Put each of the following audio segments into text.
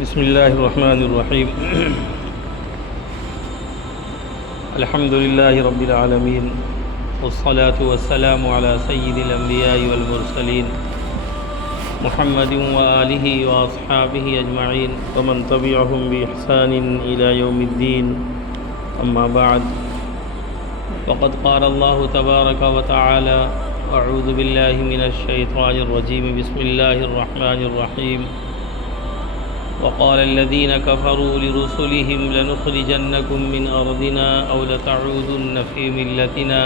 بسم الله الرحمن الرحيم الحمد لله رب العالمين والصلاة والسلام على سيد الأنبياء والمرسلين محمد وآله وأصحابه أجمعين ومن تبعهم بإحسان إلى يوم الدين أما بعد فقد قال الله تبارك وتعالى أعوذ بالله من الشيطان الرجيم بسم الله الرحمن الرحيم وقال الذين كفروا لرسلهم لنخرجنكم من أرضنا أو لتعودن في ملتنا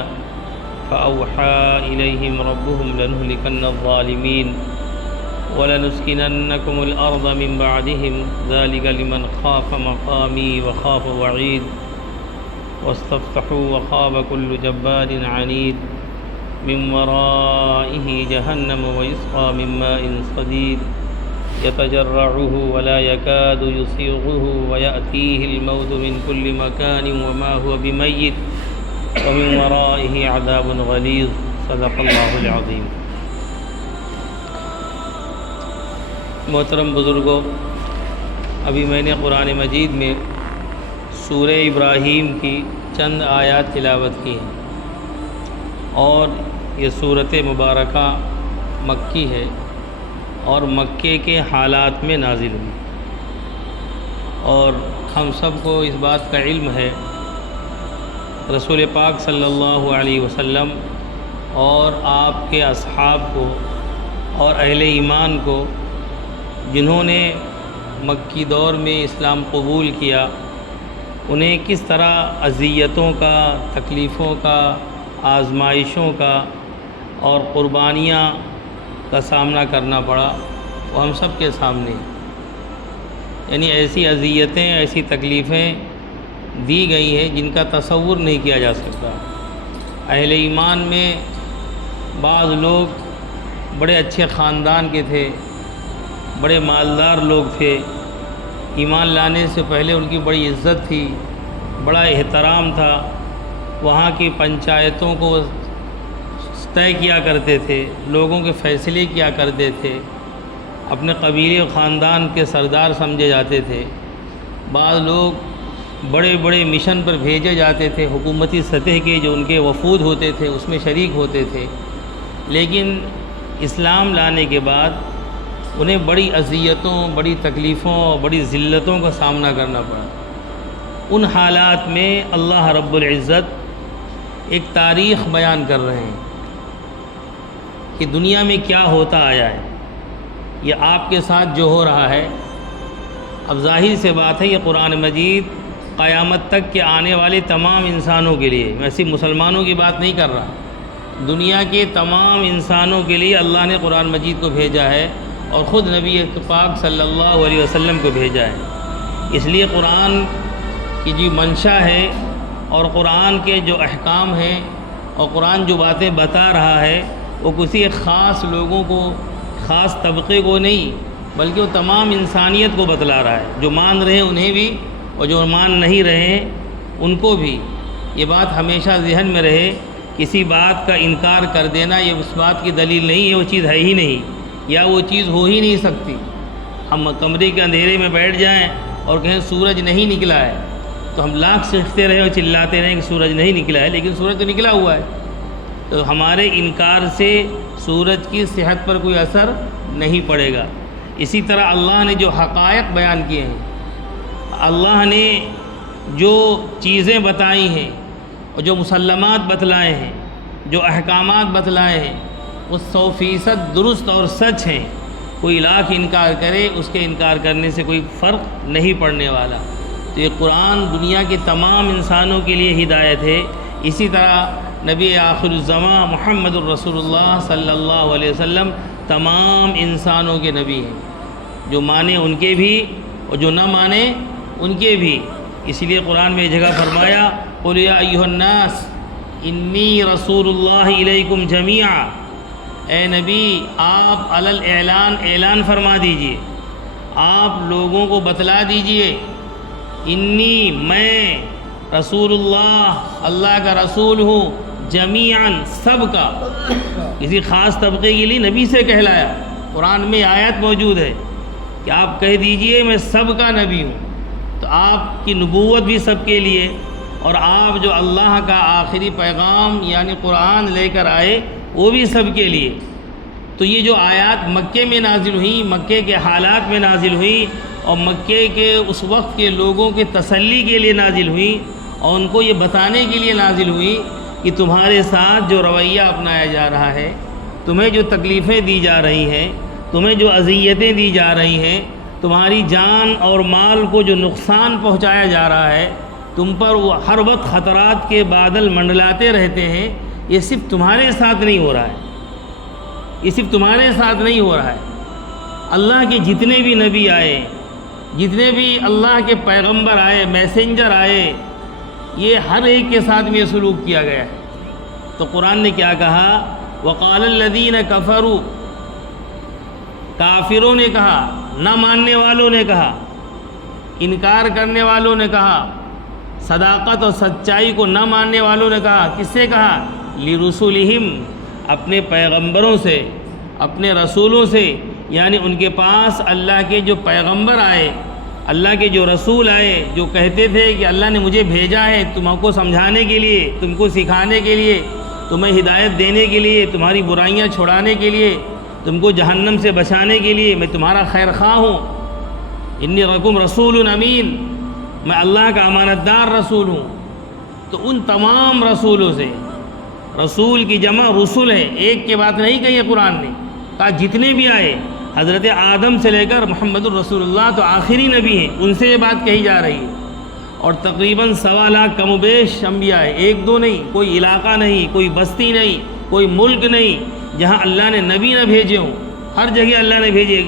فأوحى إليهم ربهم لنهلكن الظالمين ولنسكننكم الأرض من بعدهم ذلك لمن خاف مقامي وخاف وعيد واستفتحوا وخاب كل جبار عنيد من ورائه جهنم ويسقى من ماء صديد يتجرعه ولا يكاد يسيغه ويأتيه الموت من كل مكان وما هو بميت ومن ورائه عذاب غليظ صدق الله العظيم۔ محترم بزرگوں، ابھی میں نے قرآن مجید میں سورہ ابراہیم کی چند آیات تلاوت کی ہیں اور یہ صورت مبارکہ مکی ہے اور مکے کے حالات میں نازل ہوئی، اور ہم سب کو اس بات کا علم ہے رسول پاک صلی اللہ علیہ وسلم اور آپ کے اصحاب کو اور اہل ایمان کو جنہوں نے مکی دور میں اسلام قبول کیا، انہیں کس طرح اذیتوں کا، تکلیفوں کا، آزمائشوں کا اور قربانیاں کا سامنا کرنا پڑا، وہ ہم سب کے سامنے، یعنی ایسی اذیتیں، ایسی تکلیفیں دی گئی ہیں جن کا تصور نہیں کیا جا سکتا۔ اہل ایمان میں بعض لوگ بڑے اچھے خاندان کے تھے، بڑے مالدار لوگ تھے، ایمان لانے سے پہلے ان کی بڑی عزت تھی، بڑا احترام تھا، وہاں کی پنچایتوں کو طے کیا کرتے تھے، لوگوں کے فیصلے کیا کرتے تھے، اپنے قبیلے و خاندان کے سردار سمجھے جاتے تھے۔ بعض لوگ بڑے بڑے مشن پر بھیجے جاتے تھے، حکومتی سطح کے جو ان کے وفود ہوتے تھے اس میں شریک ہوتے تھے، لیکن اسلام لانے کے بعد انہیں بڑی اذیتوں، بڑی تکلیفوں، بڑی ذلتوں کا سامنا کرنا پڑا۔ ان حالات میں اللہ رب العزت ایک تاریخ بیان کر رہے ہیں کہ دنیا میں کیا ہوتا آیا ہے، یہ آپ کے ساتھ جو ہو رہا ہے۔ اب ظاہر سے بات ہے، یہ قرآن مجید قیامت تک کے آنے والے تمام انسانوں کے لیے، میں صرف مسلمانوں کی بات نہیں کر رہا، دنیا کے تمام انسانوں کے لیے اللہ نے قرآن مجید کو بھیجا ہے اور خود نبی پاک صلی اللہ علیہ وسلم کو بھیجا ہے۔ اس لیے قرآن کی جو منشا ہے اور قرآن کے جو احکام ہیں اور قرآن جو باتیں بتا رہا ہے، وہ کسی خاص لوگوں کو، خاص طبقے کو نہیں، بلکہ وہ تمام انسانیت کو بتلا رہا ہے، جو مان رہے ہیں انہیں بھی اور جو مان نہیں رہے ہیں ان کو بھی۔ یہ بات ہمیشہ ذہن میں رہے، کسی بات کا انکار کر دینا یہ اس بات کی دلیل نہیں ہے وہ چیز ہے ہی نہیں، یا وہ چیز ہو ہی نہیں سکتی۔ ہم کمرے کے اندھیرے میں بیٹھ جائیں اور کہیں سورج نہیں نکلا ہے تو ہم لاکھ سیکھتے رہے اور چلاتے رہیں کہ سورج نہیں نکلا ہے، لیکن سورج تو نکلا ہوا ہے۔ تو ہمارے انکار سے سورج کی صحت پر کوئی اثر نہیں پڑے گا۔ اسی طرح اللہ نے جو حقائق بیان کیے ہیں، اللہ نے جو چیزیں بتائی ہیں اور جو مسلمات بتلائے ہیں، جو احکامات بتلائے ہیں، وہ 100% درست اور سچ ہیں۔ کوئی لاکھ انکار کرے، اس کے انکار کرنے سے کوئی فرق نہیں پڑنے والا۔ تو یہ قرآن دنیا کے تمام انسانوں کے لیے ہدایت ہے۔ اسی طرح نبی آخر الزمان محمد الرسول اللہ صلی اللہ علیہ وسلم تمام انسانوں کے نبی ہیں، جو مانے ان کے بھی اور جو نہ مانے ان کے بھی۔ اس لیے قرآن میں ایک جگہ فرمایا قل یا ایھا الناس انی رسول اللہ الیکم جمیعا، اے نبی آپ علی الاعلان اعلان فرما دیجئے، آپ لوگوں کو بتلا دیجئے، انی میں رسول اللہ، اللہ کا رسول ہوں، جمیعاً سب کا، کسی خاص طبقے کے لیے نبی سے کہلایا۔ قرآن میں آیت موجود ہے کہ آپ کہہ دیجئے میں سب کا نبی ہوں، تو آپ کی نبوت بھی سب کے لیے، اور آپ جو اللہ کا آخری پیغام یعنی قرآن لے کر آئے وہ بھی سب کے لیے۔ تو یہ جو آیات مکے میں نازل ہوئی، مکے کے حالات میں نازل ہوئی، اور مکے کے اس وقت کے لوگوں کے تسلی کے لیے نازل ہوئی، اور ان کو یہ بتانے کے لیے نازل ہوئی کہ تمہارے ساتھ جو رویہ اپنایا جا رہا ہے، تمہیں جو تکلیفیں دی جا رہی ہیں، تمہیں جو اذیتیں دی جا رہی ہیں، تمہاری جان اور مال کو جو نقصان پہنچایا جا رہا ہے، تم پر وہ ہر وقت خطرات کے بادل منڈلاتے رہتے ہیں، یہ صرف تمہارے ساتھ نہیں ہو رہا ہے، یہ صرف تمہارے ساتھ نہیں ہو رہا ہے۔ اللہ کے جتنے بھی نبی آئے، جتنے بھی اللہ کے پیغمبر آئے، میسنجر آئے، یہ ہر ایک کے ساتھ میں یہ سلوک کیا گیا ہے۔ تو قرآن نے کیا کہا؟ وقال الذین کفروا، کافروں نے کہا، نہ ماننے والوں نے کہا، انکار کرنے والوں نے کہا، صداقت اور سچائی کو نہ ماننے والوں نے کہا، کس سے کہا؟ لرسولہم، اپنے پیغمبروں سے، اپنے رسولوں سے، یعنی ان کے پاس اللہ کے جو پیغمبر آئے، اللہ کے جو رسول آئے، جو کہتے تھے کہ اللہ نے مجھے بھیجا ہے تم کو سمجھانے کے لیے، تم کو سکھانے کے لیے، تمہیں ہدایت دینے کے لیے، تمہاری برائیاں چھڑانے کے لیے، تم کو جہنم سے بچانے کے لیے، میں تمہارا خیر خواہ ہوں، انی لکم رسول امین، میں اللہ کا امانت دار رسول ہوں۔ تو ان تمام رسولوں سے، رسول کی جمع رسول ہے، ایک کے بات نہیں کہی ہے قرآن نے، کہا جتنے بھی آئے، حضرت آدم سے لے کر محمد الرسول اللہ تو آخری نبی ہیں، ان سے یہ بات کہی جا رہی ہے۔ اور تقریباً 1.25 لاکھ کم و بیش انبیاء ہے، ایک دو نہیں، کوئی علاقہ نہیں، کوئی بستی نہیں، کوئی ملک نہیں جہاں اللہ نے نبی نہ بھیجے ہوں، ہر جگہ اللہ نے بھیجے،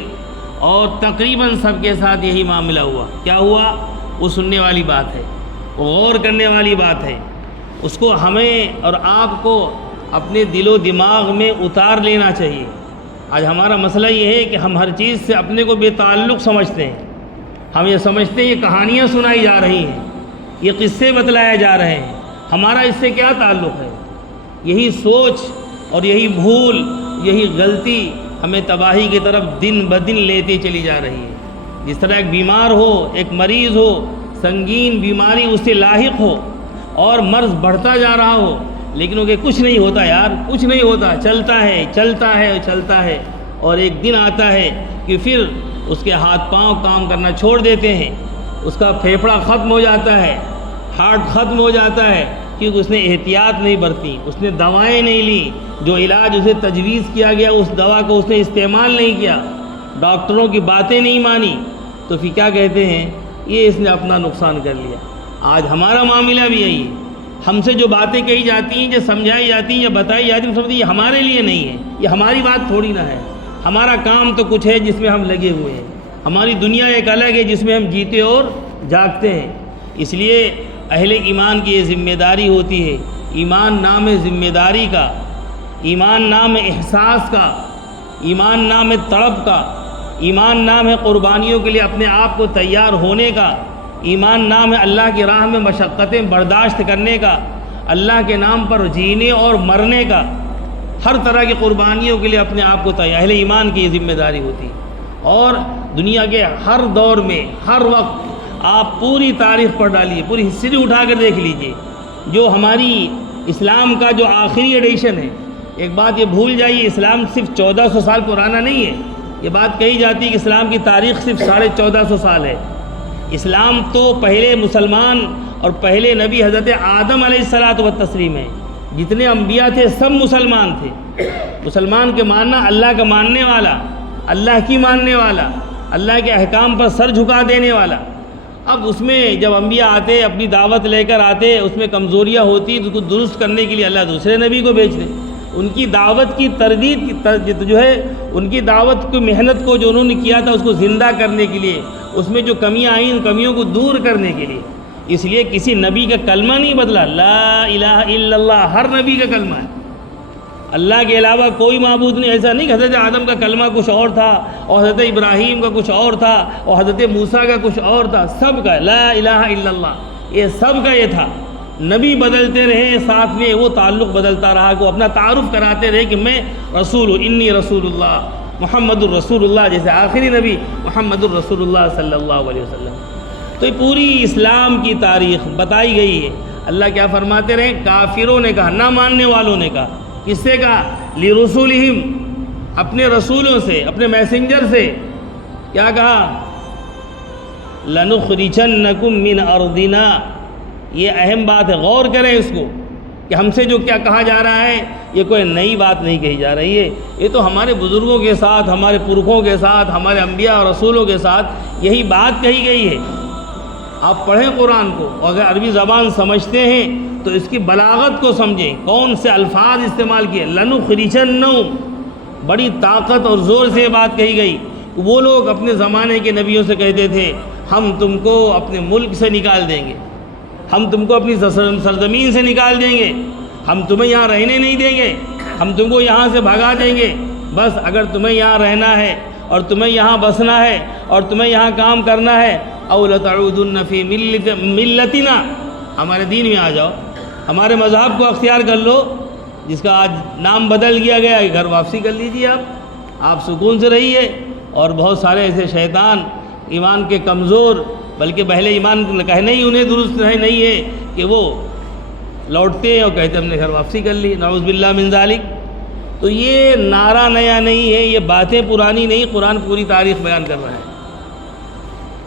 اور تقریباً سب کے ساتھ یہی معاملہ ہوا۔ کیا ہوا؟ وہ سننے والی بات ہے، وہ غور کرنے والی بات ہے، اس کو ہمیں اور آپ کو اپنے دل و دماغ میں اتار لینا چاہیے۔ آج ہمارا مسئلہ یہ ہے کہ ہم ہر چیز سے اپنے کو بے تعلق سمجھتے ہیں، ہم یہ سمجھتے ہیں یہ کہانیاں سنائی جا رہی ہیں، یہ قصے بتلائے جا رہے ہیں، ہمارا اس سے کیا تعلق ہے؟ یہی سوچ اور یہی بھول، یہی غلطی ہمیں تباہی کی طرف دن بدن لیتی چلی جا رہی ہے۔ جس طرح ایک بیمار ہو، ایک مریض ہو، سنگین بیماری اس سے لاحق ہو اور مرض بڑھتا جا رہا ہو، لیکن وہ کہ کچھ نہیں ہوتا یار، کچھ نہیں ہوتا، چلتا ہے چلتا ہے چلتا ہے، اور ایک دن آتا ہے کہ پھر اس کے ہاتھ پاؤں کام کرنا چھوڑ دیتے ہیں، اس کا پھیپھڑا ختم ہو جاتا ہے، ہارٹ ختم ہو جاتا ہے، کیونکہ اس نے احتیاط نہیں برتی، اس نے دوائیں نہیں لی، جو علاج اسے تجویز کیا گیا اس دوا کو اس نے استعمال نہیں کیا، ڈاکٹروں کی باتیں نہیں مانی، تو پھر کیا کہتے ہیں؟ یہ اس نے اپنا نقصان کر لیا۔ آج ہمارا معاملہ بھی یہی ہے، ہم سے جو باتیں کہی جاتی ہیں، جو سمجھائی جاتی ہیں یا بتائی جاتی ہیں، سمجھتے ہیں یہ ہمارے لیے نہیں ہے، یہ ہماری بات تھوڑی نہ ہے، ہمارا کام تو کچھ ہے جس میں ہم لگے ہوئے ہیں، ہماری دنیا ایک الگ ہے جس میں ہم جیتے اور جاگتے ہیں۔ اس لیے اہل ایمان کی یہ ذمہ داری ہوتی ہے، ایمان نام ہے ذمہ داری کا، ایمان نام ہے احساس کا، ایمان نام ہے طلب کا، ایمان نام ہے قربانیوں کے لیے اپنے آپ کو تیار ہونے کا، ایمان نام ہے اللہ کی راہ میں مشقتیں برداشت کرنے کا، اللہ کے نام پر جینے اور مرنے کا، ہر طرح کی قربانیوں کے لیے اپنے آپ کو تیار۔ اہل ایمان کی یہ ذمہ داری ہوتی ہے۔ اور دنیا کے ہر دور میں ہر وقت آپ پوری تاریخ پڑھ ڈالیے، پوری ہسٹری اٹھا کر دیکھ لیجئے، جو ہماری اسلام کا جو آخری ایڈیشن ہے، ایک بات یہ بھول جائیے، اسلام صرف 1400 سال پرانا نہیں ہے۔ یہ بات کہی جاتی ہے کہ اسلام کی تاریخ صرف 1450 سال ہے۔ اسلام تو پہلے مسلمان اور پہلے نبی حضرت آدم علیہ الصلاۃ والتسلیم ہے، جتنے انبیاء تھے سب مسلمان تھے۔ مسلمان کے ماننا اللہ کا ماننے والا، اللہ کی ماننے والا، اللہ کے احکام پر سر جھکا دینے والا۔ اب اس میں جب انبیاء آتے، اپنی دعوت لے کر آتے، اس میں کمزوریاں ہوتی تو اس کو درست کرنے کے لیے اللہ دوسرے نبی کو بھیج دے۔ ان کی دعوت کی تردید جو ہے، ان کی دعوت کی محنت کو جو انہوں نے کیا تھا اس کو زندہ کرنے کے لیے، اس میں جو کمیاں آئیں ان کمیوں کو دور کرنے کے لیے۔ اس لیے کسی نبی کا کلمہ نہیں بدلا، لا الہ الا اللہ ہر نبی کا کلمہ ہے، اللہ کے علاوہ کوئی معبود نہیں۔ ایسا نہیں کہ حضرت آدم کا کلمہ کچھ اور تھا اور حضرت ابراہیم کا کچھ اور تھا اور حضرت موسیٰ کا کچھ اور تھا، سب کا لا الہ الا اللہ، یہ سب کا یہ تھا۔ نبی بدلتے رہے، ساتھ میں وہ تعلق بدلتا رہا کہ وہ اپنا تعارف کراتے رہے کہ میں رسول ہوں، انی رسول اللہ، محمد الرسول اللہ، جیسے آخری نبی محمد الرسول اللہ صلی اللہ علیہ وسلم۔ تو یہ پوری اسلام کی تاریخ بتائی گئی ہے۔ اللہ کیا فرماتے رہے؟ کافروں نے کہا، نہ ماننے والوں نے کہا، کس سے کہا؟ لرسولہم، اپنے رسولوں سے، اپنے میسنجر سے کیا کہا؟ لنخرجنکم من ارضنا، یہ اہم بات ہے، غور کریں اس کو کہ ہم سے جو کیا کہا جا رہا ہے یہ کوئی نئی بات نہیں کہی جا رہی ہے، یہ تو ہمارے بزرگوں کے ساتھ، ہمارے پرکھوں کے ساتھ، ہمارے انبیاء اور رسولوں کے ساتھ یہی بات کہی گئی ہے۔ آپ پڑھیں قرآن کو، اور اگر عربی زبان سمجھتے ہیں تو اس کی بلاغت کو سمجھیں، کون سے الفاظ استعمال کیے۔ لنخرجنہم، بڑی طاقت اور زور سے یہ بات کہی گئی۔ وہ لوگ اپنے زمانے کے نبیوں سے کہتے تھے ہم تم کو اپنے ملک سے نکال دیں گے، ہم تم کو اپنی سرزمین سے نکال دیں گے، ہم تمہیں یہاں رہنے نہیں دیں گے، ہم تم کو یہاں سے بھگا دیں گے، بس اگر تمہیں یہاں رہنا ہے اور تمہیں یہاں بسنا ہے اور تمہیں یہاں کام کرنا ہے، او لتعودن فی ملتنا، ہمارے دین میں آ جاؤ، ہمارے مذہب کو اختیار کر لو، جس کا آج نام بدل گیا گیا ہے، گھر واپسی کر لیجیے، آپ سکون سے رہیے۔ اور بہت سارے ایسے شیطان ایمان کے کمزور، بلکہ پہلے ایمان کہنے ہی انہیں درست نہیں ہے کہ وہ لوٹتے ہیں اور کہتے ہم نے گھر واپسی کر لی، نعوذ باللہ من ذالک۔ تو یہ نعرہ نیا نہیں ہے، یہ باتیں پرانی نہیں، قرآن پوری تاریخ بیان کر رہا ہے۔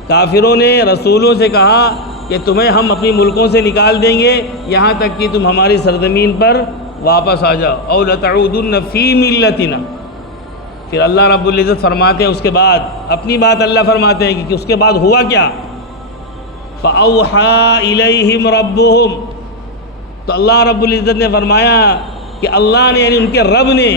کافروں نے رسولوں سے کہا کہ تمہیں ہم اپنی ملکوں سے نکال دیں گے یہاں تک کہ تم ہماری سرزمین پر واپس آ جاؤ، او لتعودن فی ملتنا۔ پھر اللہ رب العزت فرماتے ہیں اس کے بعد اپنی بات اللہ فرماتے ہیں کہ اس کے بعد ہوا کیا؟ فَأَوْحَى إِلَيْهِمْ رَبُّهُمْ، تو اللہ رب العزت نے فرمایا کہ اللہ نے، یعنی ان کے رب نے،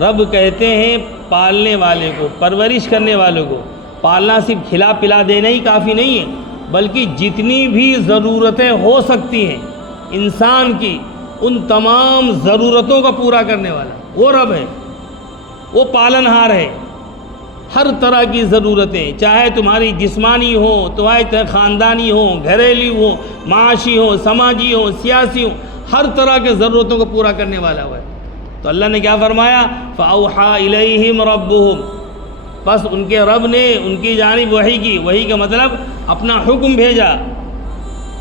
رب کہتے ہیں پالنے والے کو، پرورش کرنے والے کو۔ پالنا صرف کھلا پلا دینا ہی کافی نہیں ہے، بلکہ جتنی بھی ضرورتیں ہو سکتی ہیں انسان کی، ان تمام ضرورتوں کا پورا کرنے والا وہ رب ہے، وہ پالنہار ہے۔ ہر طرح کی ضرورتیں، چاہے تمہاری جسمانی ہو، چاہے خاندانی ہو، گھریلو ہو، معاشی ہو، سماجی ہو، سیاسی ہو، ہر طرح کے ضرورتوں کو پورا کرنے والا ہوا ہے۔ تو اللہ نے کیا فرمایا؟ فَأَوْحَى إِلَيْهِمْ رَبُّهُمْ، بس ان کے رب نے ان کی جانب وحی کی، وحی کا مطلب اپنا حکم بھیجا،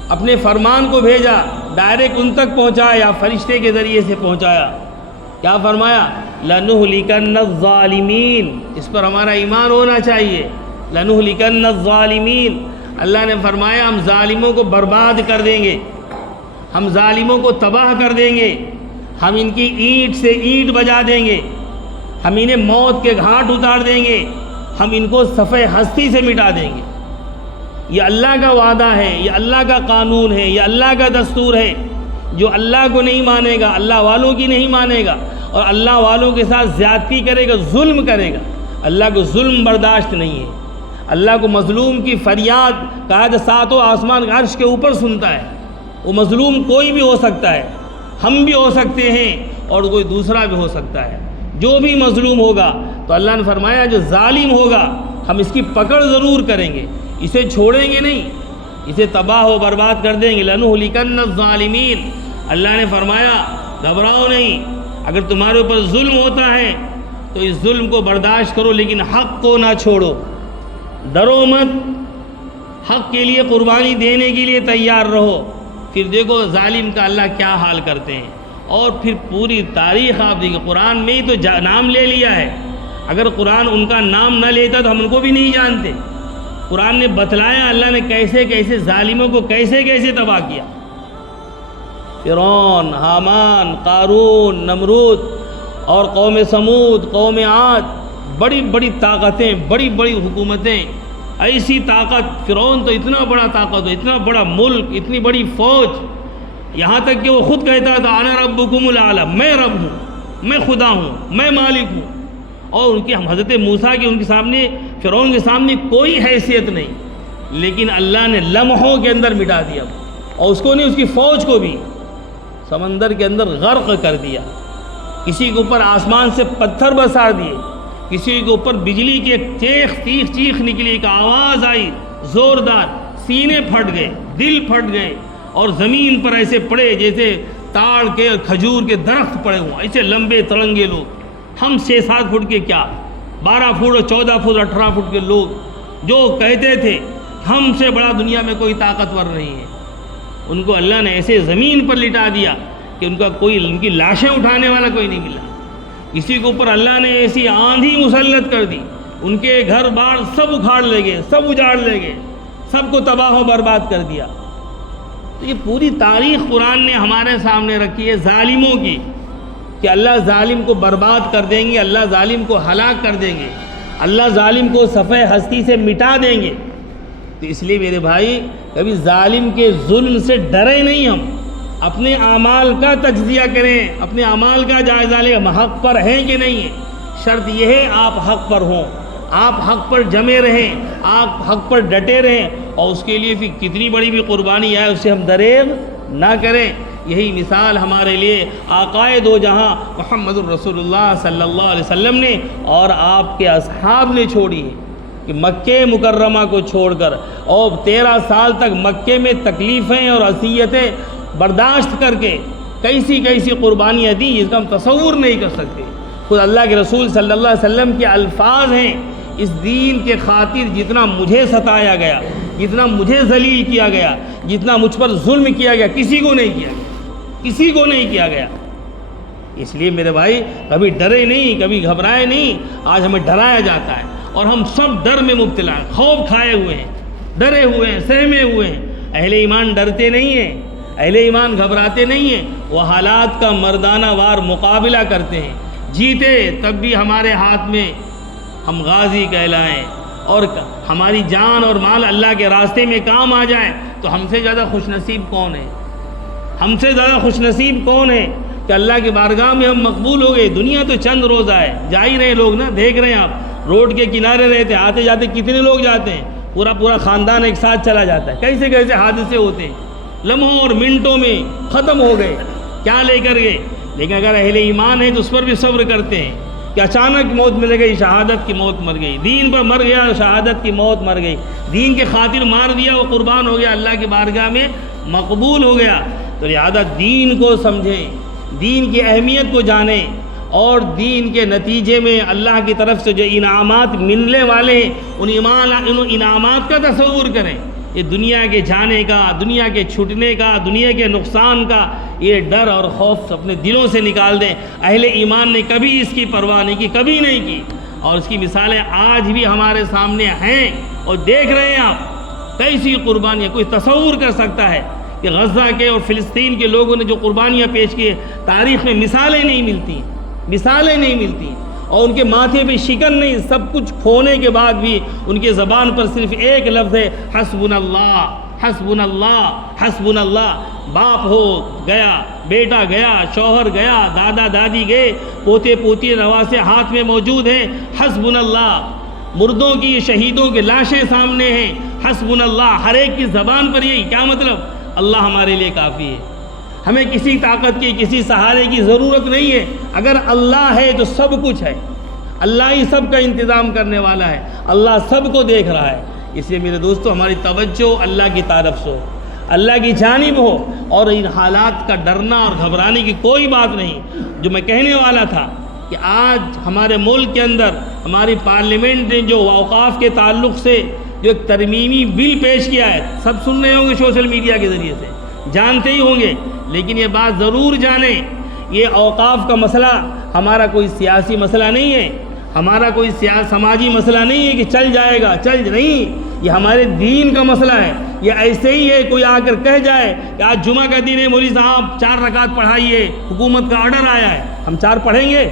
اپنے فرمان کو بھیجا، ڈائریکٹ ان تک پہنچایا یا فرشتے کے ذریعے سے پہنچایا۔ کیا فرمایا؟ لَنُهْلِكَنَّ الظَّالِمِينَ، اس پر ہمارا ایمان ہونا چاہیے۔ لَنُهْلِكَنَّ الظَّالِمِينَ، اللہ نے فرمایا ہم ظالموں کو برباد کر دیں گے، ہم ظالموں کو تباہ کر دیں گے، ہم ان کی اینٹ سے اینٹ بجا دیں گے، ہم انہیں موت کے گھاٹ اتار دیں گے، ہم ان کو صفحہ ہستی سے مٹا دیں گے۔ یہ اللہ کا وعدہ ہے، یہ اللہ کا قانون ہے، یہ اللہ کا دستور ہے۔ جو اللہ کو نہیں مانے گا، اللہ والوں کی نہیں مانے گا اور اللہ والوں کے ساتھ زیادتی کرے گا، ظلم کرے گا، اللہ کو ظلم برداشت نہیں ہے۔ اللہ کو مظلوم کی فریاد کہا کہ ساتوں آسمان عرش کے اوپر سنتا ہے۔ وہ مظلوم کوئی بھی ہو سکتا ہے، ہم بھی ہو سکتے ہیں اور کوئی دوسرا بھی ہو سکتا ہے۔ جو بھی مظلوم ہوگا تو اللہ نے فرمایا جو ظالم ہوگا ہم اس کی پکڑ ضرور کریں گے، اسے چھوڑیں گے نہیں، اسے تباہ و برباد کر دیں گے۔ لَنُهْلِكَنَّ الظَّالِمِينَ، اللہ نے فرمایا گھبراؤ نہیں، اگر تمہارے اوپر ظلم ہوتا ہے تو اس ظلم کو برداشت کرو، لیکن حق کو نہ چھوڑو، ڈرو مت، حق کے لیے قربانی دینے کے لیے تیار رہو۔ پھر دیکھو ظالم کا اللہ کیا حال کرتے ہیں، اور پھر پوری تاریخ آپ دیکھیں، قرآن میں ہی تو نام لے لیا ہے۔ اگر قرآن ان کا نام نہ لیتا تو ہم ان کو بھی نہیں جانتے۔ قرآن نے بتلایا اللہ نے کیسے کیسے ظالموں کو کیسے کیسے تباہ کیا۔ فرعون، حامان، قارون، نمرود اور قوم سمود، قوم عاد، بڑی بڑی طاقتیں، بڑی بڑی حکومتیں، ایسی طاقت، فرعون تو اتنا بڑا طاقت ہو، اتنا بڑا ملک، اتنی بڑی فوج، یہاں تک کہ وہ خود کہتا تھا انا ربکم الاعلی، میں رب ہوں، میں خدا ہوں، میں مالک ہوں۔ اور ان کی حضرت موسیٰ کی ان کے سامنے، فرعون کے سامنے کوئی حیثیت نہیں، لیکن اللہ نے لمحوں کے اندر مٹا دیا، اور اس کو نہیں، اس کی فوج کو بھی سمندر کے اندر غرق کر دیا۔ کسی کے اوپر آسمان سے پتھر برسا دیے، کسی کے اوپر بجلی کی ایک چیخ نکلی، ایک آواز آئی زوردار، سینے پھٹ گئے، دل پھٹ گئے، اور زمین پر ایسے پڑے جیسے تاڑ کے اور کھجور کے درخت پڑے ہوں، ایسے لمبے تڑنگے لوگ، ہم 6-7 فٹ کے کیا 12 فٹ اور 14 فٹ 18 فٹ کے لوگ جو کہتے تھے ہم سے بڑا دنیا میں کوئی طاقتور نہیں ہے، ان کو اللہ نے ایسے زمین پر لٹا دیا کہ ان کی لاشیں اٹھانے والا کوئی نہیں ملا۔ کسی کے اوپر اللہ نے ایسی آندھی مسلط کر دی، ان کے گھر بار سب اکھاڑ لے گئے، سب اجاڑ لے گئے، سب کو تباہ و برباد کر دیا۔ تو یہ پوری تاریخ قرآن نے ہمارے سامنے رکھی ہے ظالموں کی، کہ اللہ ظالم کو برباد کر دیں گے، اللہ ظالم کو ہلاک کر دیں گے، اللہ ظالم کو صفحہ ہستی سے مٹا دیں گے۔ تو اس لیے میرے بھائی کبھی ظالم کے ظلم سے ڈرے نہیں، ہم اپنے اعمال کا تجزیہ کریں، اپنے اعمال کا جائزہ لیں، ہم حق پر ہیں کہ نہیں ہیں۔ شرط یہ ہے آپ حق پر ہوں، آپ حق پر جمے رہیں، آپ حق پر ڈٹے رہیں، اور اس کے لیے پھر کتنی بڑی بھی قربانی آئے اس سے ہم دریغ نہ کریں۔ یہی مثال ہمارے لیے آقائے دو جہاں محمد الرسول اللہ صلی اللہ علیہ وسلم نے اور آپ کے اصحاب نے چھوڑی ہے، کہ مکہ مکرمہ کو چھوڑ کر اور 13 سال تک مکے میں تکلیفیں اور اذیتیں برداشت کر کے کیسی کیسی قربانیاں دیں، اس کا ہم تصور نہیں کر سکتے۔ خود اللہ کے رسول صلی اللہ علیہ وسلم کے الفاظ ہیں، اس دین کے خاطر جتنا مجھے ستایا گیا، جتنا مجھے ذلیل کیا گیا، جتنا مجھ پر ظلم کیا گیا، کسی کو نہیں کیا گیا، کسی کو نہیں کیا گیا۔ اس لیے میرے بھائی کبھی ڈرے نہیں، کبھی گھبرائے نہیں۔ آج ہمیں ڈرایا جاتا ہے اور ہم سب ڈر میں مبتلا ہیں، خوف کھائے ہوئے ہیں، ڈرے ہوئے ہیں، سہمے ہوئے ہیں۔ اہل ایمان ڈرتے نہیں ہیں، اہل ایمان گھبراتے نہیں ہیں، وہ حالات کا مردانہ وار مقابلہ کرتے ہیں۔ جیتے تب بھی ہمارے ہاتھ میں ہم غازی کہلائیں، اور ہماری جان اور مال اللہ کے راستے میں کام آ جائیں، تو ہم سے زیادہ خوش نصیب کون ہے؟ ہم سے زیادہ خوش نصیب کون ہے کہ اللہ کی بارگاہ میں ہم مقبول ہو گئے؟ دنیا تو چند روزہ ہے، جا ہی رہے لوگ نا، دیکھ رہے ہیں آپ روڈ کے کنارے رہتے، آتے جاتے کتنے لوگ جاتے ہیں، پورا خاندان ایک ساتھ چلا جاتا ہے۔ کیسے کیسے حادثے ہوتے ہیں، لمحوں اور منٹوں میں ختم ہو گئے، کیا لے کر گئے۔ لیکن اگر اہل ایمان ہے تو اس پر بھی صبر کرتے ہیں کہ اچانک موت مل گئی، شہادت کی موت مر گئی، دین پر مر گیا، شہادت کی موت مر گئی، دین کے خاطر مار دیا، وہ قربان ہو گیا، اللہ کی بارگاہ میں مقبول ہو گیا۔ تو لہذا دین کو سمجھیں، دین کی اہمیت کو جانیں، اور دین کے نتیجے میں اللہ کی طرف سے جو انعامات ملنے والے ہیں ان انعامات کا تصور کریں۔ یہ دنیا کے جانے کا، دنیا کے چھوٹنے کا، دنیا کے نقصان کا یہ ڈر اور خوف اپنے دلوں سے نکال دیں۔ اہل ایمان نے کبھی اس کی پرواہ نہیں کی، کبھی نہیں کی، اور اس کی مثالیں آج بھی ہمارے سامنے ہیں اور دیکھ رہے ہیں آپ کیسی قربانیاں۔ کوئی تصور کر سکتا ہے کہ غزہ کے اور فلسطین کے لوگوں نے جو قربانیاں پیش کی، تاریخ میں مثالیں نہیں ملتی، مثالیں نہیں ملتی، اور ان کے ماتھے پہ شکن نہیں، سب کچھ کھونے کے بعد بھی ان کے زبان پر صرف ایک لفظ ہے، حسبنا اللہ، حسبنا اللہ، حسبنا اللہ۔ باپ ہو گیا، بیٹا گیا، شوہر گیا، دادا دادی گئے، پوتے پوتی نواسے ہاتھ میں موجود ہیں، حسبنا اللہ۔ مردوں کی، شہیدوں کے لاشیں سامنے ہیں، حسبنا اللہ۔ ہر ایک کی زبان پر یہی، کیا مطلب؟ اللہ ہمارے لیے کافی ہے، ہمیں کسی طاقت کی، کسی سہارے کی ضرورت نہیں ہے۔ اگر اللہ ہے تو سب کچھ ہے، اللہ ہی سب کا انتظام کرنے والا ہے، اللہ سب کو دیکھ رہا ہے۔ اس لیے میرے دوستو ہماری توجہ اللہ کی طرف سے ہو، اللہ کی جانب ہو، اور ان حالات کا ڈرنا اور گھبرانے کی کوئی بات نہیں۔ جو میں کہنے والا تھا کہ آج ہمارے ملک کے اندر ہماری پارلیمنٹ نے جو اوقاف کے تعلق سے جو ایک ترمیمی بل پیش کیا ہے، سب سن رہے ہوں گے سوشل میڈیا کے ذریعے سے، جانتے ہی ہوں گے، لیکن یہ بات ضرور جانیں، یہ اوقاف کا مسئلہ ہمارا کوئی سیاسی مسئلہ نہیں ہے، ہمارا کوئی سماجی مسئلہ نہیں ہے کہ چل جائے گا، نہیں، یہ ہمارے دین کا مسئلہ ہے۔ یہ ایسے ہی ہے کوئی آ کر کہہ جائے کہ آج جمعہ کا دن ہے، مولوی صاحب 4 رکعت پڑھائیے، حکومت کا آرڈر آیا ہے، ہم 4 پڑھیں گے؟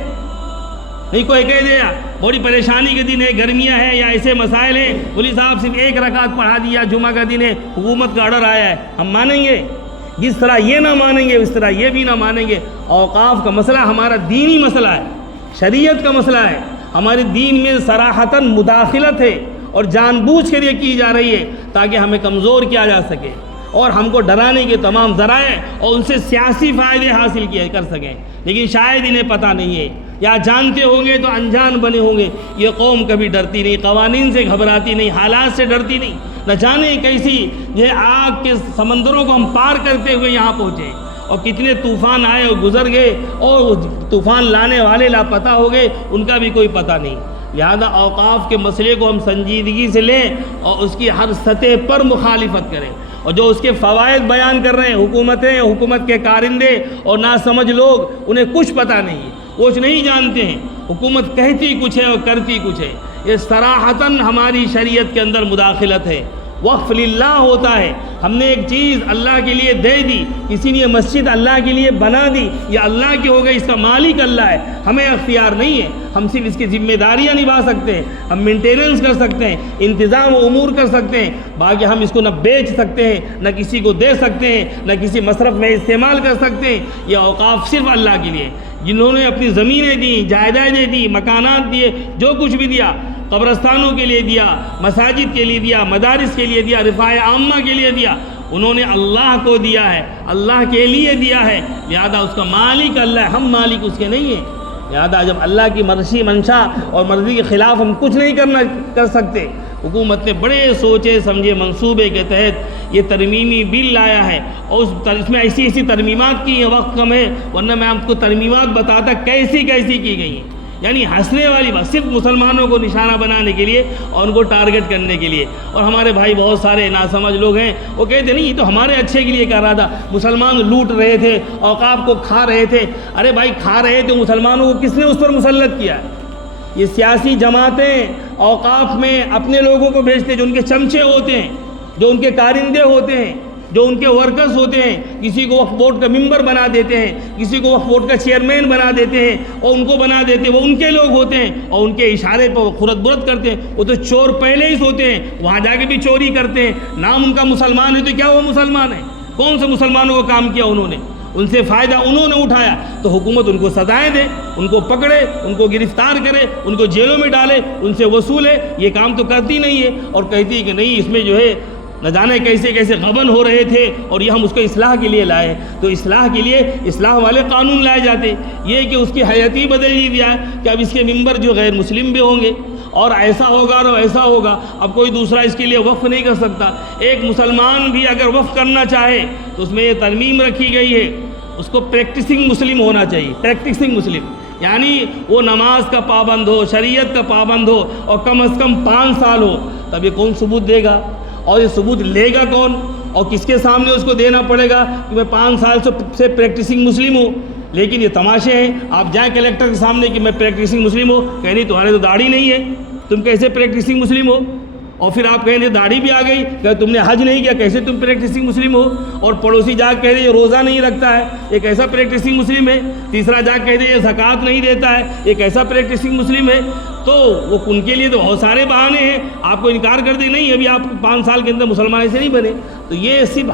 نہیں، کوئی کہہ دیا بڑی پریشانی کے دن ہے، گرمیاں ہیں یا ایسے مسائل ہیں، مولوی صاحب صرف 1 رکعت پڑھا دیا، جمعہ کا دن ہے، حکومت کا آرڈر آیا ہے، ہم مانیں گے؟ جس طرح یہ نہ مانیں گے اس طرح یہ بھی نہ مانیں گے۔ اوقاف کا مسئلہ ہمارا دینی مسئلہ ہے، شریعت کا مسئلہ ہے، ہمارے دین میں صراحتاً مداخلت ہے، اور جان بوجھ کر یہ کی جا رہی ہے تاکہ ہمیں کمزور کیا جا سکے، اور ہم کو ڈرانے کے تمام ذرائع اور ان سے سیاسی فائدے حاصل کر سکیں۔ لیکن شاید انہیں پتہ نہیں ہے، یا جانتے ہوں گے تو انجان بنے ہوں گے۔ یہ قوم کبھی ڈرتی نہیں، قوانین سے گھبراتی نہیں، حالات سے ڈرتی نہیں، نہ جانے کیسی یہ آگ کے سمندروں کو ہم پار کرتے ہوئے یہاں پہنچے، اور کتنے طوفان آئے اور گزر گئے، اور طوفان لانے والے لاپتہ ہو گئے، ان کا بھی کوئی پتہ نہیں۔ لہذا اوقاف کے مسئلے کو ہم سنجیدگی سے لیں اور اس کی ہر سطح پر مخالفت کریں، اور جو اس کے فوائد بیان کر رہے ہیں حکومتیں، حکومت کے کارندے اور ناسمجھ لوگ، انہیں کچھ پتہ نہیں ہے، وہ کچھ نہیں جانتے ہیں۔ حکومت کہتی کچھ ہے اور کرتی کچھ ہے۔ یہ صراحتاً ہماری شریعت کے اندر مداخلت ہے۔ وقف للہ ہوتا ہے، ہم نے ایک چیز اللہ کے لیے دے دی، کسی نے یہ مسجد اللہ کے لیے بنا دی، یہ اللہ کی ہو گئی، اس کا مالک اللہ ہے، ہمیں اختیار نہیں ہے، ہم صرف اس کی ذمہ داریاں نبھا سکتے ہیں، ہم مینٹیننس کر سکتے ہیں، انتظام و امور کر سکتے ہیں، باقی ہم اس کو نہ بیچ سکتے ہیں، نہ کسی کو دے سکتے ہیں، نہ کسی مصرف میں استعمال کر سکتے ہیں۔ یہ اوقاف صرف اللہ کے لیے، جنہوں نے اپنی زمینیں دیں، جائیدادیں دی، مکانات دیے، جو کچھ بھی دیا، قبرستانوں کے لیے دیا، مساجد کے لیے دیا، مدارس کے لیے دیا، رفاع عامہ کے لیے دیا، انہوں نے اللہ کو دیا ہے، اللہ کے لیے دیا ہے، لہذا اس کا مالک اللہ ہے، ہم مالک اس کے نہیں ہیں۔ لہذا جب اللہ کی مرضی منشا اور مرضی کے خلاف ہم کچھ نہیں کر سکتے۔ حکومت نے بڑے سوچے سمجھے منصوبے کے تحت یہ ترمیمی بل لایا ہے، اور اس میں ایسی ترمیمات کی ہیں، وقت کم ہے ورنہ میں آپ کو ترمیمات بتاتا کیسی کی گئی ہیں، یعنی ہنسنے والی بات، صرف مسلمانوں کو نشانہ بنانے کے لیے اور ان کو ٹارگٹ کرنے کے لیے۔ اور ہمارے بھائی بہت سارے ناسمجھ لوگ ہیں، وہ کہتے نہیں یہ تو ہمارے اچھے کے لیے کر رہا تھا، مسلمان لوٹ رہے تھے، اوقاف کو کھا رہے تھے۔ ارے بھائی کھا رہے تھے مسلمانوں کو، کس نے اس پر مسلط کیا؟ یہ سیاسی جماعتیں اوقاف میں اپنے لوگوں کو بھیجتے ہیں، جو ان کے چمچے ہوتے ہیں، جو ان کے کارندے ہوتے ہیں، جو ان کے ورکرز ہوتے ہیں، کسی کو وقف بورڈ کا ممبر بنا دیتے ہیں، کسی کو وقف بورڈ کا چیئرمین بنا دیتے ہیں، اور ان کو بنا دیتے ہیں، وہ ان کے لوگ ہوتے ہیں، اور ان کے اشارے پر وہ خرد برد کرتے ہیں۔ وہ تو چور پہلے ہی ہوتے ہیں، وہاں جا کے بھی چوری کرتے ہیں، نام ان کا مسلمان ہے تو کیا وہ مسلمان ہے؟ کون سے مسلمانوں کو کام کیا انہوں نے؟ ان سے فائدہ انہوں نے اٹھایا، تو حکومت ان کو سزائیں دے، ان کو پکڑے، ان کو گرفتار کرے، ان کو جیلوں میں ڈالے، ان سے وصولے۔ یہ کام تو کرتی نہیں ہے، اور کہتی ہے کہ نہیں اس میں جو ہے نہ جانے کیسے کیسے غبن ہو رہے تھے، اور یہ ہم اس کو اصلاح کے لیے لائے۔ تو اصلاح کے لیے اصلاح والے قانون لائے جاتے، یہ کہ اس کی حیاتی بدل دیا ہے کہ اب اس کے ممبر جو غیر مسلم بھی ہوں گے، اور ایسا ہوگا اور ایسا ہوگا، اب کوئی دوسرا اس کے لیے وقف نہیں کر سکتا۔ ایک مسلمان بھی اگر وقف کرنا چاہے تو اس میں یہ ترمیم رکھی گئی ہے، اس کو پریکٹسنگ مسلم ہونا چاہیے، پریکٹسنگ مسلم، یعنی وہ نماز کا پابند ہو، شریعت کا پابند ہو، اور کم از کم 5 سال ہو، تب یہ کون ثبوت دے گا؟ اور یہ ثبوت لے گا کون، اور کس کے سامنے اس کو دینا پڑے گا کہ میں 5 سال سے پریکٹسنگ مسلم ہوں؟ لیکن یہ تماشے ہیں، آپ جائیں کلیکٹر کے سامنے کہ میں پریکٹسنگ مسلم ہوں، کہیں نہیں تمہارے تو داڑھی نہیں ہے، تم کیسے پریکٹسنگ مسلم ہو؟ اور پھر آپ کہیں داڑھی بھی آ گئی، کہ تم نے حج نہیں کیا، کیسے تم پریکٹسنگ مسلم ہو؟ اور پڑوسی جا کے کہہ دے یہ روزہ نہیں رکھتا ہے، یہ کیسا پریکٹسنگ مسلم ہے؟ تیسرا جا کے کہہ دے یہ زکوٰۃ نہیں دیتا ہے، یہ کیسا پریکٹسنگ مسلم ہے؟ تو وہ ان کے لیے تو بہت سارے بہانے ہیں، آپ کو انکار کر دیں نہیں ابھی آپ 5 سال کے اندر مسلمان ایسے نہیں بنے۔ تو یہ صرف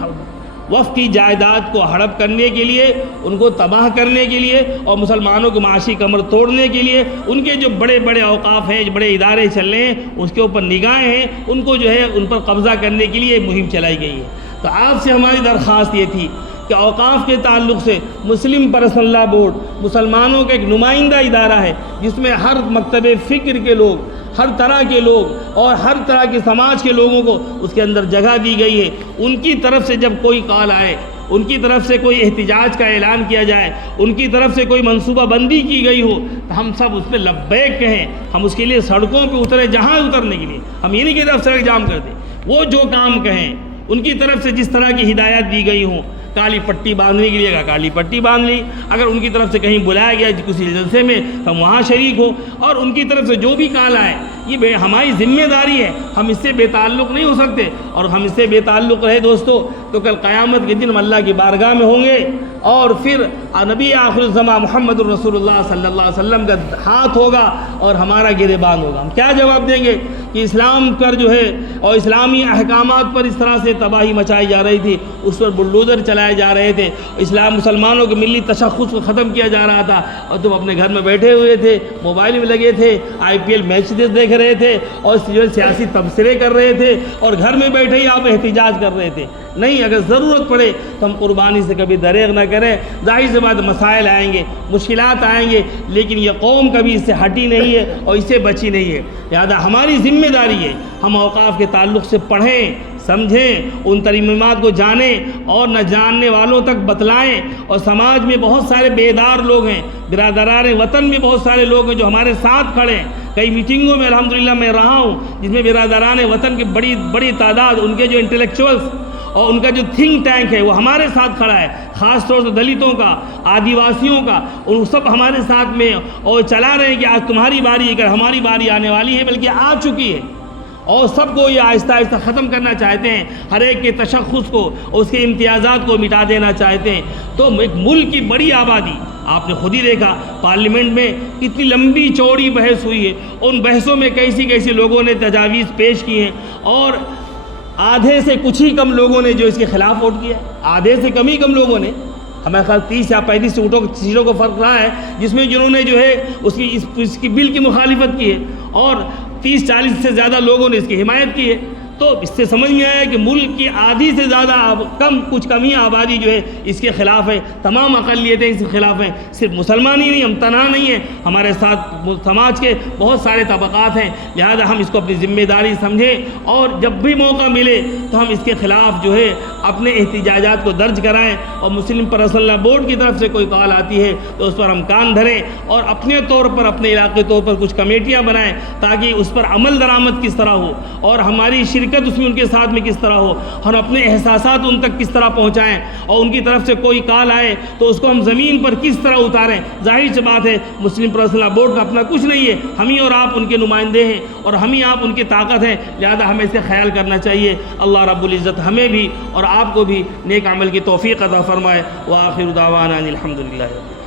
وقف کی جائیداد کو ہڑپ کرنے کے لیے، ان کو تباہ کرنے کے لیے، اور مسلمانوں کی معاشی کمر توڑنے کے لیے، ان کے جو بڑے بڑے اوقاف ہیں، بڑے ادارے چل رہے ہیں، اس کے اوپر نگاہیں ہیں، ان کو جو ہے ان پر قبضہ کرنے کے لیے مہم چلائی گئی ہے۔ تو آپ سے ہماری درخواست یہ تھی کہ اوقاف کے تعلق سے مسلم پرسنل لا بورڈ مسلمانوں کا ایک نمائندہ ادارہ ہے، جس میں ہر مکتب فکر کے لوگ، ہر طرح کے لوگ اور ہر طرح کے سماج کے لوگوں کو اس کے اندر جگہ دی گئی ہے۔ ان کی طرف سے جب کوئی کال آئے، ان کی طرف سے کوئی احتجاج کا اعلان کیا جائے، ان کی طرف سے کوئی منصوبہ بندی کی گئی ہو، تو ہم سب اس پہ لبیک کہیں، ہم اس کے لیے سڑکوں پہ اترے، جہاں اترنے کے لیے، ہم یہ نہیں کہتے اب سڑک جام کر دیں، وہ جو کام کہیں، ان کی طرف سے جس طرح کی ہدایات دی گئی ہوں، کالی پٹی باندھنے کے لیے کالی پٹی باندھ لی، اگر ان کی طرف سے کہیں بلایا گیا کسی جلسے میں تو ہم وہاں شریک ہو، اور ان کی طرف سے جو بھی کال آئے، یہ ہماری ذمہ داری ہے، ہم اس سے بے تعلق نہیں ہو سکتے، اور ہم اس سے بے تعلق رہے دوستو تو کل قیامت کے دن ہم اللہ کی بارگاہ میں ہوں گے، اور پھر نبی آخر الزمان محمد الرسول اللہ صلی اللہ علیہ وسلم کا ہاتھ ہوگا اور ہمارا گریبان ہوگا۔ ہم کیا جواب دیں گے کہ اسلام پر جو ہے اور اسلامی احکامات پر اس طرح سے تباہی مچائی جا رہی تھی، اس پر بلڈوزر چلائے جا رہے تھے، اسلام مسلمانوں کے ملی تشخص کو ختم کیا جا رہا تھا، اور تم اپنے گھر میں بیٹھے ہوئے تھے، موبائل میں لگے تھے، IPL میچ دیکھ رہے تھے، اور سیاسی تبصرے کر رہے تھے، اور گھر میں بیٹھے ہی آپ احتجاج کر رہے تھے۔ نہیں، اگر ضرورت پڑے تو ہم قربانی سے کبھی دریغ نہ کریں۔ ظاہر سی بات مسائل آئیں گے، مشکلات آئیں گے، لیکن یہ قوم کبھی اس سے ہٹی نہیں ہے اور اس سے بچی نہیں ہے۔ لہذا ہماری ذمہ داری ہے، ہم اوقاف کے تعلق سے پڑھیں، سمجھیں، ان ترمیمات کو جانیں اور نہ جاننے والوں تک بتلائیں۔ اور سماج میں بہت سارے بیدار لوگ ہیں، برادران وطن میں بہت سارے لوگ ہیں جو ہمارے ساتھ کھڑے ہیں۔ کئی میٹنگوں میں الحمدللہ میں رہا ہوں جس میں برادران وطن کی بڑی تعداد، ان کے جو انٹلیکچوئلس اور ان کا جو تھنک ٹینک ہے وہ ہمارے ساتھ کھڑا ہے، خاص طور سے دلتوں کا، آدیواسیوں کا، ان سب ہمارے ساتھ میں اور چلا رہے ہیں کہ آج تمہاری باری ہے، اگر ہماری باری آنے والی ہے، بلکہ آ چکی ہے، اور سب کو یہ آہستہ آہستہ ختم کرنا چاہتے ہیں، ہر ایک کے تشخص کو اور اس کے امتیازات کو مٹا دینا چاہتے ہیں۔ تو ایک ملک کی بڑی آبادی، آپ نے خود ہی دیکھا پارلیمنٹ میں کتنی لمبی چوڑی بحث ہوئی ہے، ان بحثوں میں کیسی لوگوں نے تجاویز پیش کی ہیں، اور آدھے سے کچھ ہی کم لوگوں نے جو اس کے خلاف ووٹ کیا ہے، آدھے سے کم لوگوں نے، ہمیں خیال 30 یا 35 سیٹوں کا فرق رہا ہے، جس میں جنہوں نے جو ہے اس کی بل کی مخالفت کی ہے، اور 30-40 سے زیادہ لوگوں نے اس کی حمایت کی ہے۔ تو اس سے سمجھ میں آیا کہ ملک کی آدھی سے زیادہ کچھ کمی آبادی جو ہے اس کے خلاف ہے، تمام اقلیتیں اس کے خلاف ہیں، صرف مسلمان ہی نہیں، ہم تنہا نہیں ہیں، ہمارے ساتھ سماج کے بہت سارے طبقات ہیں، لہذا ہم اس کو اپنی ذمہ داری سمجھیں، اور جب بھی موقع ملے تو ہم اس کے خلاف جو ہے اپنے احتجاجات کو درج کرائیں، اور مسلم پرسنل لا بورڈ کی طرف سے کوئی کال آتی ہے تو اس پر ہم کان دھریں، اور اپنے طور پر، اپنے علاقے طور پر کچھ کمیٹیاں بنائیں تاکہ اس پر عمل درآمد کس طرح ہو، اور ہماری شرکت اس میں ان کے ساتھ میں کس طرح ہو، ہم اپنے احساسات ان تک کس طرح پہنچائیں، اور ان کی طرف سے کوئی کال آئے تو اس کو ہم زمین پر کس طرح اتاریں۔ ظاہر سی بات ہے مسلم پرسنل لا بورڈ کا اپنا کچھ نہیں ہے، ہم ہی اور آپ ان کے نمائندے ہیں، اور ہم ہی آپ ان کی طاقت ہیں، لہذا ہمیں اس سے خیال کرنا چاہیے۔ اللہ رب العزت ہمیں بھی اور آپ کو بھی نیک عمل کی توفیق عطا فرمائے۔ وآخر دعوانا الحمدللہ۔